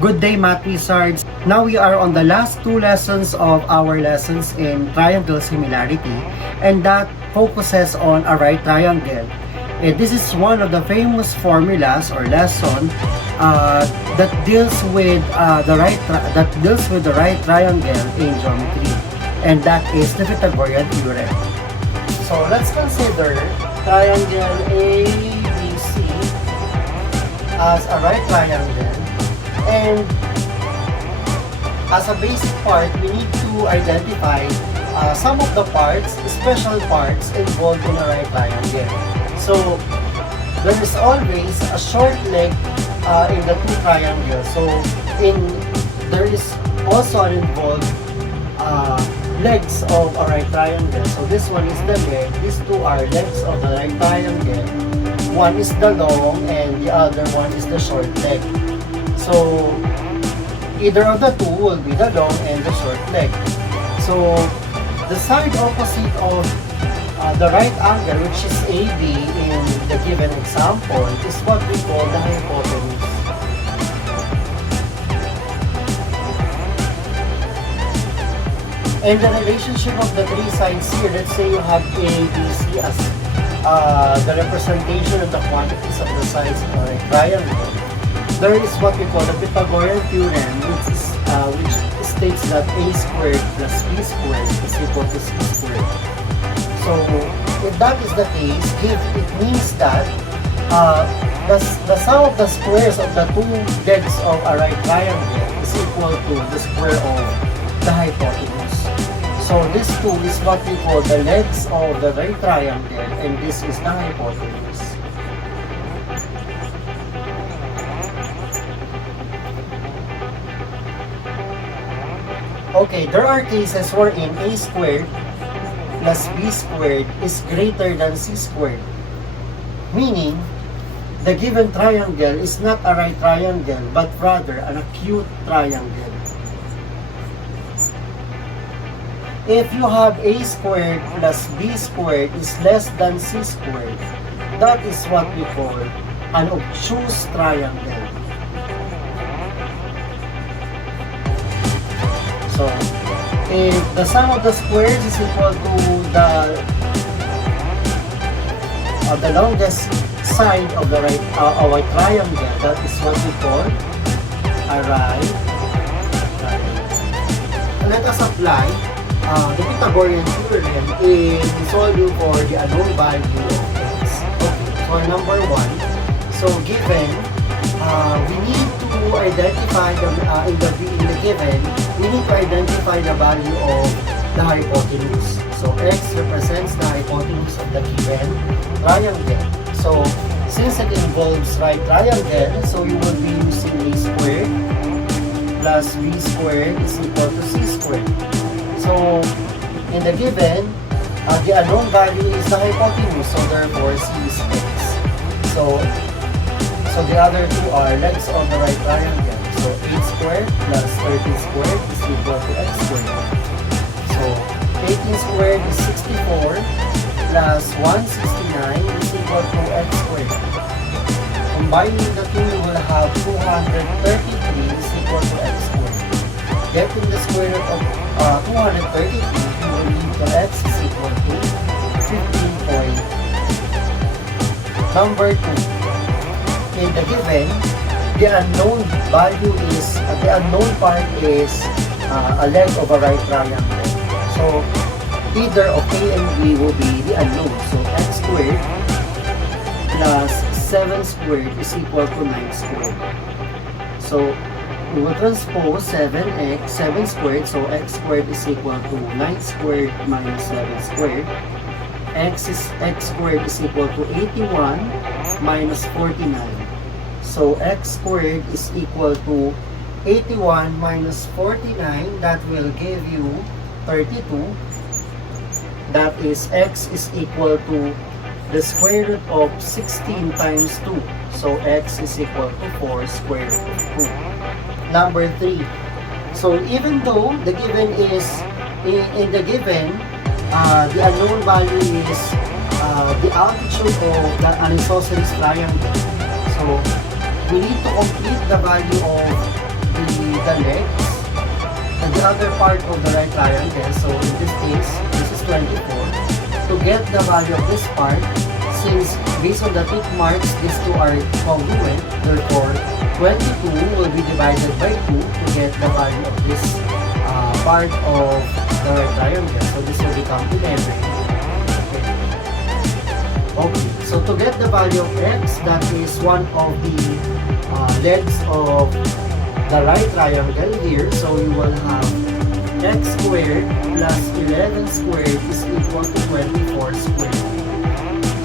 Good day, Math Wizards! Now we are on the last two lessons of our lessons in triangle similarity, and that focuses on a right triangle. And this is one of the famous formulas or lesson that deals with the right triangle in geometry, and that is the Pythagorean theorem. So let's consider triangle ABC as a right triangle. And as a basic part, we need to identify some of the parts, special parts involved in a right triangle. So there is always a short leg in the two triangles. So there is also involved legs of a right triangle. So this one is the leg. These two are legs of the right triangle. One is the long and the other one is the short leg. So either of the two will be the long and the short leg. So the side opposite of the right angle, which is AB in the given example, is what we call the hypotenuse. And the relationship of the three sides here, let's say you have A, B, C as the representation of the quantities of the sides of the right triangle. There is what we call the Pythagorean theorem, which states that a squared plus b squared is equal to c squared. So if that is the case, it means that the sum of the squares of the two legs of a right triangle is equal to the square of the hypotenuse. So this two is what we call the legs of the right triangle, and this is the hypotenuse. Okay, there are cases wherein a squared plus b squared is greater than c squared. Meaning, the given triangle is not a right triangle, but rather an acute triangle. If you have a squared plus b squared is less than c squared, that is what we call an obtuse triangle. So, if the sum of the squares is equal to the longest side of the right of a triangle, that is what we call a right triangle. Let us apply the Pythagorean theorem in solving for the unknown value of x. Okay, for number 1, so given we need to identify in the given, we need to identify the value of the hypotenuse. So x represents the hypotenuse of the given triangle. So since it involves right triangle, so you will be using a squared plus b squared is equal to c squared. So in the given, the unknown value is the hypotenuse, so therefore c is x. So the other two are legs of the right triangle. So 8 squared plus 13 squared is equal to x squared. So 18 squared is 64 plus 169 is equal to x squared. Combining the two, you will have 233 is equal to x squared. Getting the square root of 233, you will leave to x is equal to 15 point. Number 2. In the given, the unknown value is, the unknown part is a leg of a right triangle. So, either of A and B will be the unknown. So, x squared plus 7 squared is equal to 9 squared. So, we will transpose 7 squared. So, x squared is equal to 9 squared minus 7 squared. X squared is equal to 81 minus 49. So x squared is equal to 81 minus 49. That will give you 32. That is x is equal to the square root of 16 times 2. So x is equal to 4 square root of 2. Number 3. So even though the given is in the given, the unknown value is the altitude of the isosceles triangle. So we need to complete the value of the legs and the other part of the right triangle. So in this case, this is 24. To get the value of this part, since based on the tick marks, these two are congruent, therefore 22 will be divided by 2 to get the value of this part of the right triangle. So this will become 11. Okay, so to get the value of x, that is one of the legs of the right triangle here. So you will have x squared plus 11 squared is equal to 24 squared.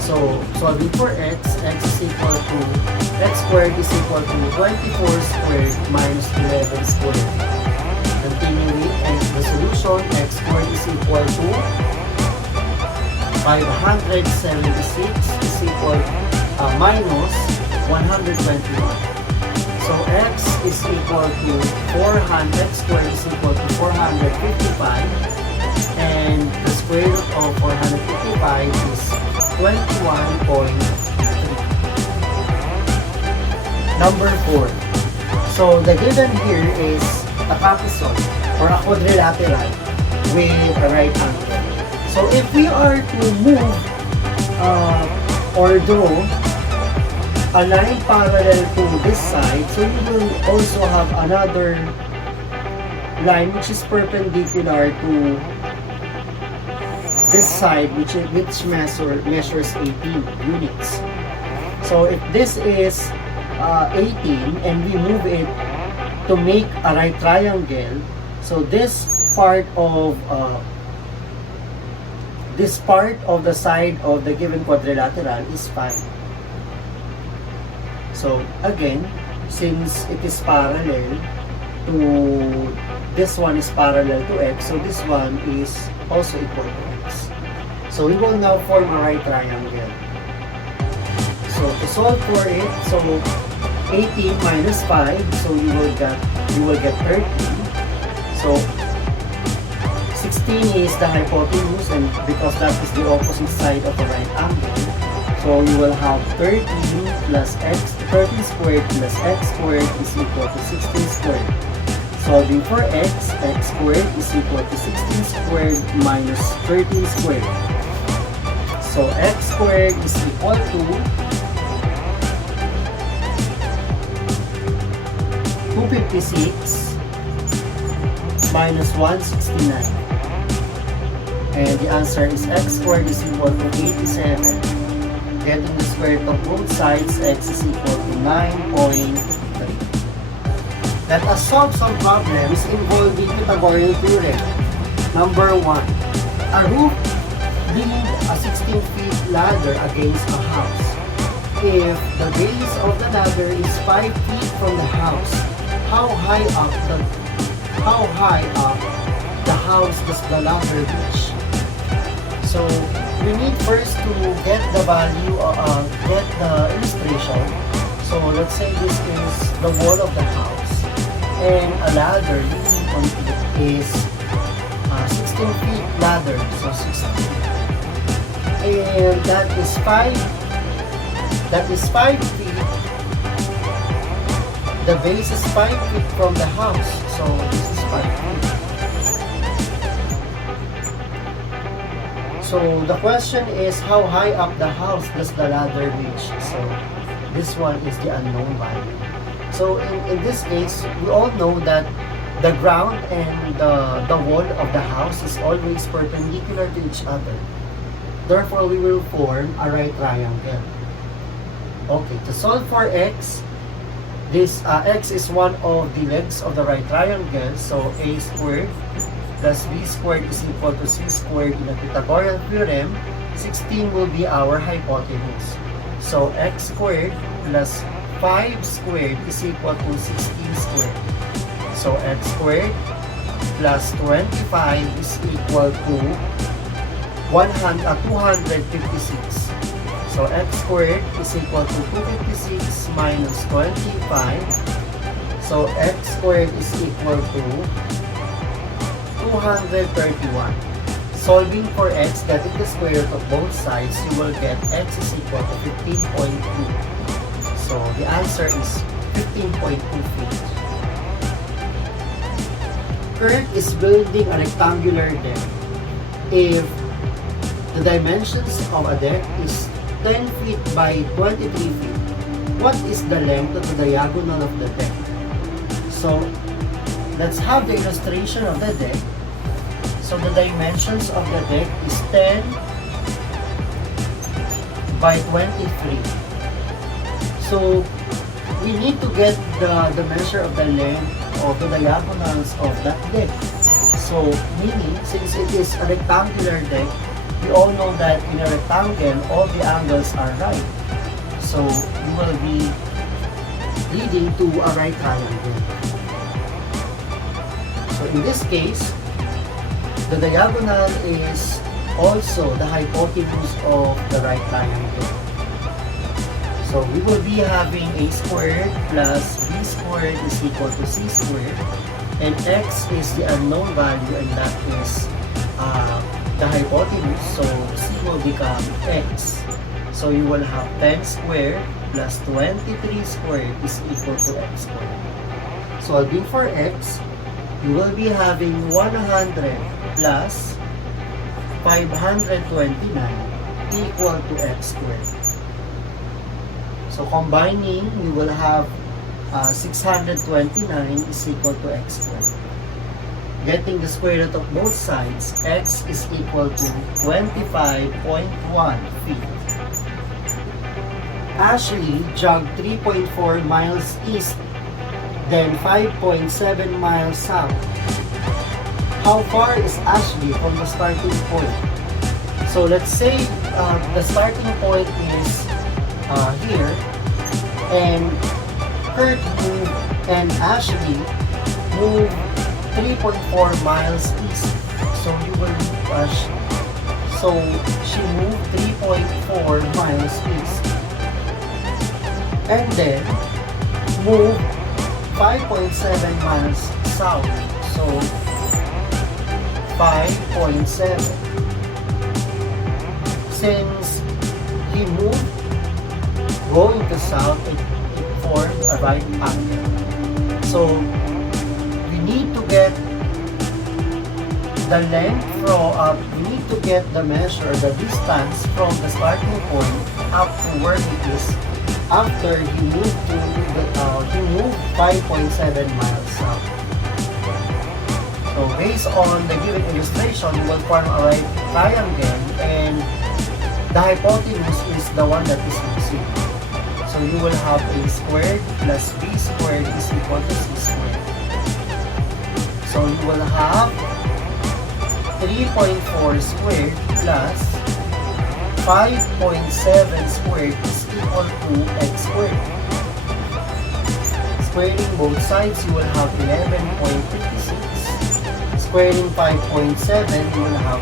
So solving for x is equal to, x squared is equal to 24 squared minus 11 squared. Continuing, the solution, x squared is equal to 576 is equal minus 121. So x is equal to 400, x squared is equal to 455, and the square root of 455 is 21.3. Number 4. So the given here is a trapezoid or a quadrilateral with a right angle. So if we are to move or draw a line parallel to this side, so you will also have another line which is perpendicular to this side, which measures 18 units. So if this is 18 and we move it to make a right triangle, so this part of the side of the given quadrilateral is 5. So again, since it is parallel to this one is parallel to x, so this one is also equal to x. So we will now form a right triangle. So to solve for it, so 18 minus 5, so you will get 13. So 16 is the hypotenuse, and because that is the opposite side of the right angle, so you will have 13 plus x, 13 squared plus x squared is equal to 16 squared. Solving for x squared is equal to 16 squared minus 13 squared. So x squared is equal to 256 minus 169. And the answer is x squared is equal to 87. Getting the square root of both sides, x is equal to 9.3. Let us solve some problems involving Pythagorean theorem. Number 1. A roof leaned a 16 feet ladder against a house. If the base of the ladder is 5 feet from the house, how high up the house does the ladder reach? So we need first to get the value, get the illustration. So let's say this is the wall of the house, and a ladder leaning on it is 16 feet ladder, so 16. And that is 5 feet. The base is 5 feet from the house, so this is 5 feet. So the question is, how high up the house does the ladder reach? So this one is the unknown value. So in this case, we all know that the ground and the wall of the house is always perpendicular to each other. Therefore, we will form a right triangle. Okay, to solve for x, this x is one of the legs of the right triangle. So a squared plus b squared is equal to c squared in the Pythagorean theorem. 16 will be our hypotenuse. So x squared plus 5 squared is equal to 16 squared. So x squared plus 25 is equal to 256. So x squared is equal to 256 minus 25. So x squared is equal to 231. Solving for x, getting the square root of both sides, you will get x is equal to 15.2. So the answer is 15.2 feet. Kurt is building a rectangular deck. If the dimensions of a deck is 10 feet by 23 feet, what is the length of the diagonal of the deck? So, let's have the illustration of the deck. So, the dimensions of the deck is 10 by 23. So, we need to get the measure of the length of the diagonals of that deck. So, meaning, since it is a rectangular deck, we all know that in a rectangle, all the angles are right. So, you will be leading to a right triangle. So, in this case, the diagonal is also the hypotenuse of the right triangle. So, we will be having a squared plus b squared is equal to c squared. And x is the unknown value, and that is the hypotenuse. So, c will become x. So, you will have 10 squared plus 23 squared is equal to x squared. Solving for x, you will be having 100 plus 529 equal to x squared. So combining, we will have 629 is equal to x squared. Getting the square root of both sides, x is equal to 25.1 feet. Ashley jogged 3.4 miles east, then 5.7 miles south. How far is Ashley from the starting point? So let's say the starting point is here, and Kurt moved and Ashley moved 3.4 miles east. So you will so she moved 3.4 miles east, and then moved 5.7 miles south. So 5.7. Since he moved going to south, it formed a right angle. So we need to get the length from we need to get the measure, the distance from the starting point up to where it is after he moved to he moved 5.7 miles south. So based on the given illustration, we will form a right triangle, and the hypotenuse is the one that is missing. So you will have a squared plus b squared is equal to c squared. So you will have 3.4 squared plus 5.7 squared is equal to x squared. Squaring both sides, you will have 11.56. Squaring 5.7, you will have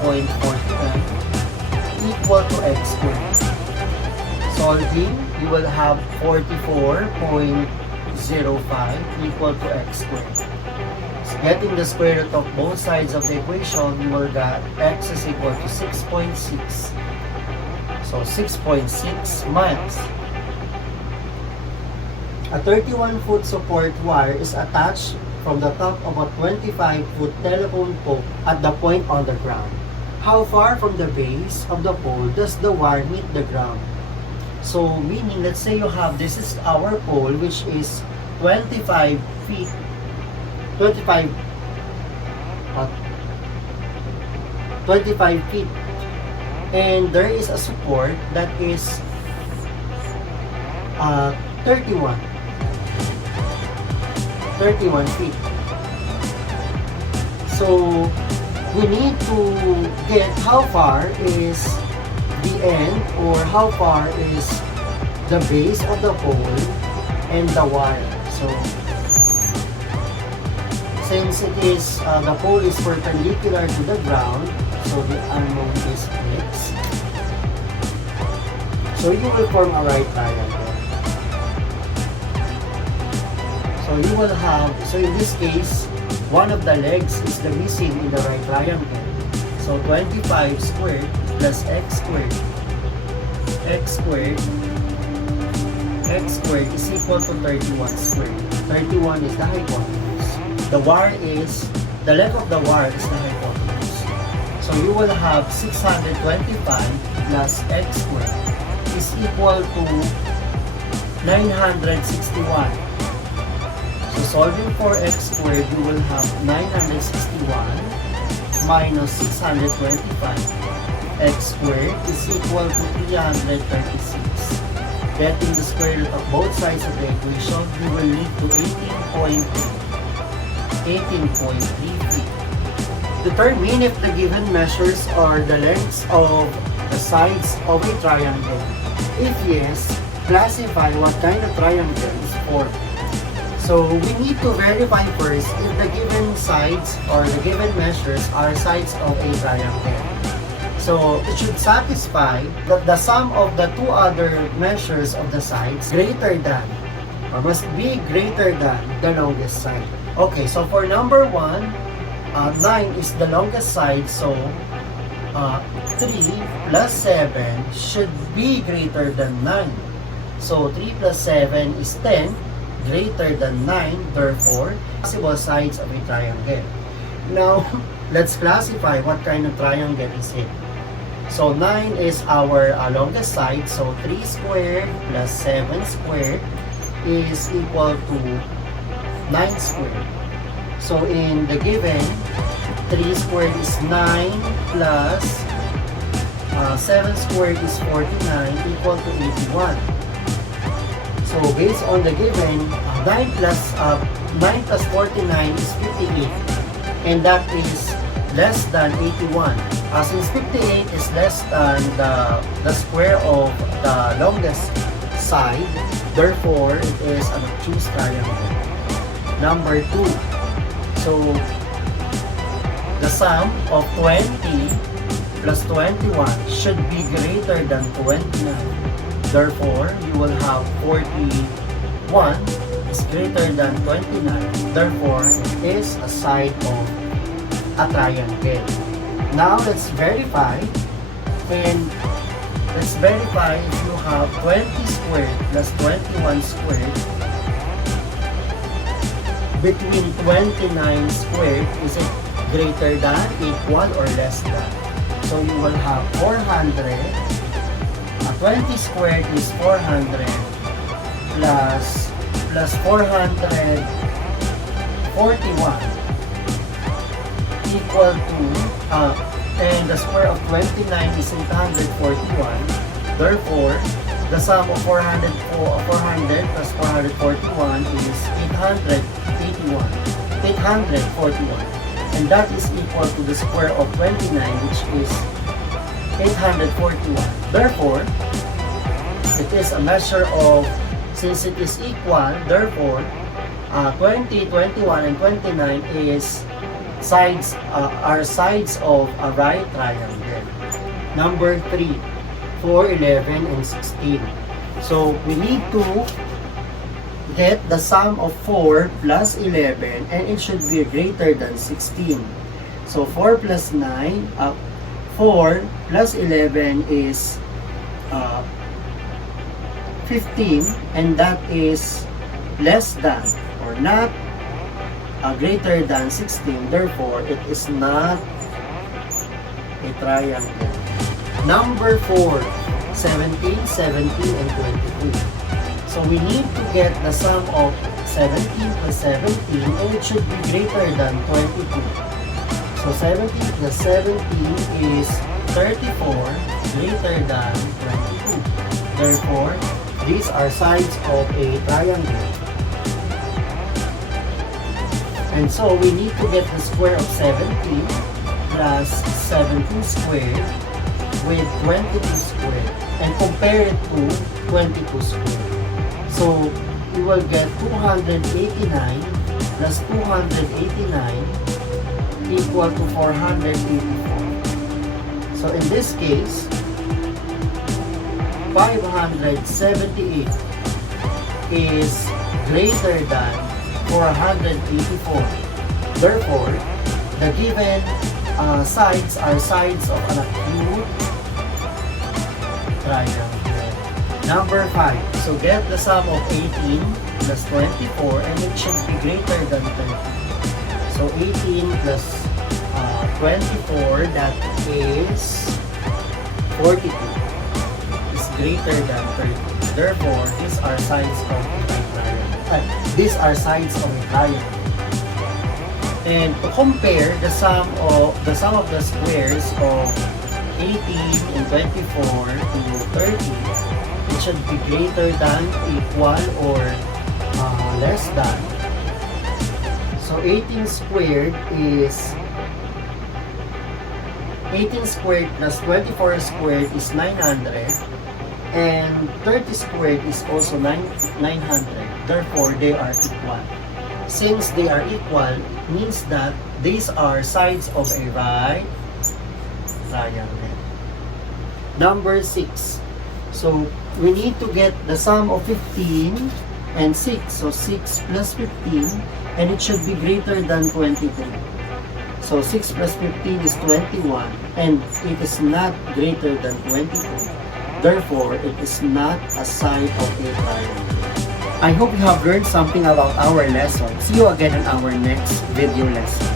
32.49 equal to x squared. Solving, you will have 44.05 equal to x squared. So getting the square root of both sides of the equation, you will get x is equal to 6.6. So 6.6 miles. A 31-foot support wire is attached from the top of a 25-foot telephone pole at the point on the ground. How far from the base of the pole does the wire meet the ground? So meaning, let's say you have, this is our pole which is 25 feet, 25 feet, and there is a support that is 31 feet. So we need to get how far is the end, or how far is the base of the pole and the wire. So since it is the pole is perpendicular to the ground, so the unknown is x. So you will form a right triangle. So you will have, so in this case, one of the legs is the missing in the right triangle. So 25 squared plus x squared is equal to 31 squared. 31 is the hypotenuse. the length of the wire is the hypotenuse. So you will have 625 plus x squared is equal to 961. So solving for x squared, you will have 961 minus 625. X squared is equal to 336. Getting the square root of both sides of the equation, you will lead to 18.3 feet. Determine if the given measures are the lengths of the sides of a triangle. If yes, classify what kind of triangle is formed. So we need to verify first if the given sides or the given measures are sides of a triangle. So it should satisfy that the sum of the two other measures of the sides greater than or must be greater than the longest side. Okay, so for number 1, 9 is the longest side, so 3 plus 7 should be greater than 9. So 3 plus 7 is 10, greater than 9, therefore, possible sides of a triangle. Now, let's classify what kind of triangle is it. So 9 is our longest side, so 3 squared plus 7 squared is equal to 9 squared. So in the given, 3 squared is 9 plus 7 squared is 49 equal to 81. So based on the given, 9 plus 49 is 58, and that is less than 81. Since 58 is less than the square of the longest side, therefore it is an obtuse triangle. Number 2. So the sum of 20 plus 21 should be greater than 29. Therefore, you will have 41 is greater than 29. Therefore, it is a side of a triangle. Now, let's verify. And let's verify if you have 20 squared plus 21 squared. Between 29 squared, is it greater than, equal, or less than? So, you will have 400. 20 squared is 400 plus 441 equal to and the square of 29 is 841. Therefore, the sum of 400 plus 441 is 841, and that is equal to the square of 29, which is 841. Therefore, it is a measure of, since it is equal, therefore, 20, 21, and 29 is sides, are sides of a right triangle. Number 3, 4, 11, and 16. So, we need to get the sum of 4 plus 11, and it should be greater than 16. So, 4 plus 9, 4 plus 11 is 15, and that is less than or not greater than 16. Therefore, it is not a triangle. Number 4, 17, 17, and 22. So we need to get the sum of 17 plus 17, and it should be greater than 22. So 17 plus 17 is 34, greater than 22. Therefore, these are sides of a triangle. And so we need to get the square of 17 plus 17 squared with 22 squared and compare it to 22 squared. So we will get 289 plus 289 equal to 484. So in this case, 578 is greater than 484. Therefore, the given sides are sides of an acute triangle. Number 5. So get the sum of 18 plus 24, and it should be greater than 30. So 18 plus 24, that is 42, is greater than 30. Therefore, these are sides of a triangle. These are sides of a triangle. And to compare the sum of the squares of 18 and 24 to 30, it should be greater than, equal, or less than. So 18 squared plus 24 squared is 900, and 30 squared is also 900. Therefore, they are equal. Since they are equal, means that these are sides of a right triangle. Number 6. So we need to get the sum of 15 and 6. So 6 plus 15, and it should be greater than 23. So 6 plus 15 is 21, and it is not greater than 22. Therefore, it is not a side of a triangle. I hope you have learned something about our lesson. See you again in our next video lesson.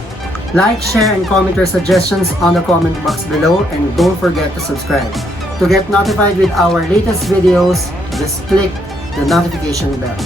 Like, share, and comment your suggestions on the comment box below, and don't forget to subscribe. To get notified with our latest videos, just click the notification bell.